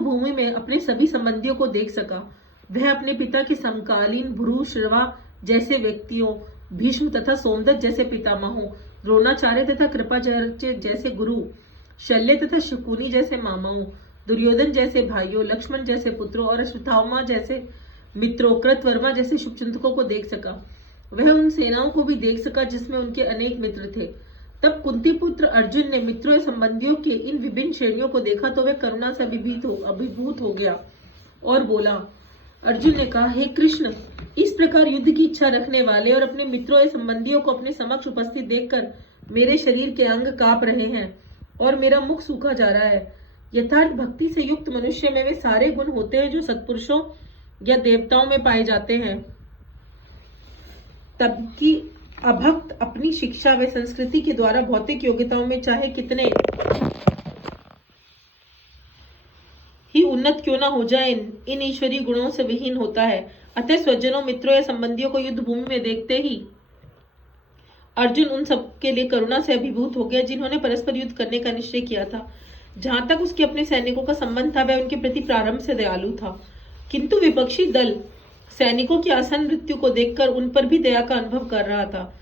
भूमि में अपने सभी संबंधियों को देख सका। वह अपने पिता के समकालीन भ्रूश्रवा जैसे व्यक्तियों, भीष्म तथा सोमदत्त जैसे पितामहों, द्रोणाचार्य तथा कृपाचार्य जैसे गुरु, शल्य तथा शकुनी जैसे मामाओं, दुर्योधन जैसे भाइयों, लक्ष्मण जैसे पुत्रों और अश्वत्थामा जैसे मित्रों, कृतवर्मा जैसे शुभचिंतकों को देख सका। वह उन सेनाओं को भी देख सका जिसमें उनके अनेक मित्र थे। तब कुंती पुत्र अर्जुन ने मित्रों या संबंधियों के इन विभिन्न श्रेणियों को देखा तो वह करुणा से अभिभूत हो गया और बोला। अर्जुन ने कहा, हे कृष्ण, इस प्रकार युद्ध की इच्छा रखने वाले और अपने मित्रों या संबंधियों को अपने समक्ष उपस्थित देखकर मेरे शरीर के अंग कांप रहे हैं और मेरा मुख सूखा जा रहा है। यथार्थ भक्ति से युक्त मनुष्य में वे सारे गुण होते हैं जो सत्पुरुषों या देवताओं में पाए जाते हैं। तबकि अभक्त अपनी शिक्षा व संस्कृति के द्वारा भौतिक योग्यताओं में चाहे कितने ही उन्नत क्यों ना हो जाए, इन ईश्वरीय गुणों से विहीन होता है। अतः स्वजनों, मित्रों या संबंधियों को युद्ध भूमि में देखते ही अर्जुन उन सब के लिए करुणा से अभिभूत हो गया जिन्होंने परस्पर युद्ध करने का निश्चय किया था। जहां तक उसके अपने सैनिकों का संबंध था, वह उनके प्रति प्रारंभ से दयालु था, किंतु विपक्षी दल सैनिकों की आसन मृत्यु को देखकर उन पर भी दया का अनुभव कर रहा था।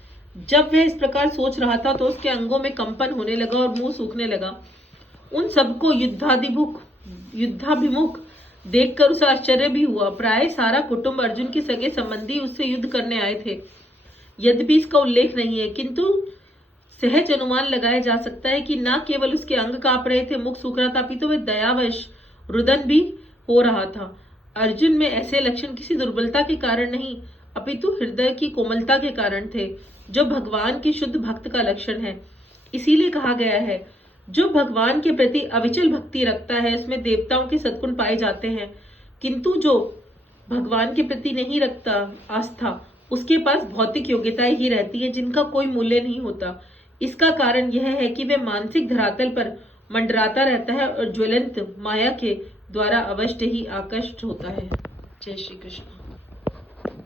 जब वह इस प्रकार सोच रहा था तो उसके अंगों में कंपन होने लगा और मुंह सूखने लगा। उन सबको युद्धाभिमुख देखकर उसे आश्चर्य भी हुआ। प्राय सारा कुटुंब, अर्जुन के सगे संबंधी उससे युद्ध करने आए थे। यद्यपि इसका उल्लेख नहीं है, किंतु सहज अनुमान लगाया जा सकता है कि न केवल उसके अंग कांप रहे थे, मुख सूख रहा था, अपितु वह दयावश रुदन भी हो रहा था। अर्जुन में ऐसे लक्षण किसी दुर्बलता के कारण नहीं, अपितु हृदय की कोमलता के कारण थे, जो भगवान के शुद्ध भक्त का लक्षण है। इसीलिए कहा गया है, जो भगवान के प्रति अविचल भक्ति रखता है उसमें देवताओं के सद्गुण पाए जाते हैं, किंतु जो भगवान के प्रति नहीं रखता आस्था, उसके पास भौतिक योग्यताएं ही रहती हैं जिनका कोई मूल्य नहीं होता। इसका कारण यह है कि वह मानसिक धरातल पर मंडराता रहता है और ज्वलंत माया के द्वारा अवश्य ही आकर्षित होता है। जय श्री कृष्ण।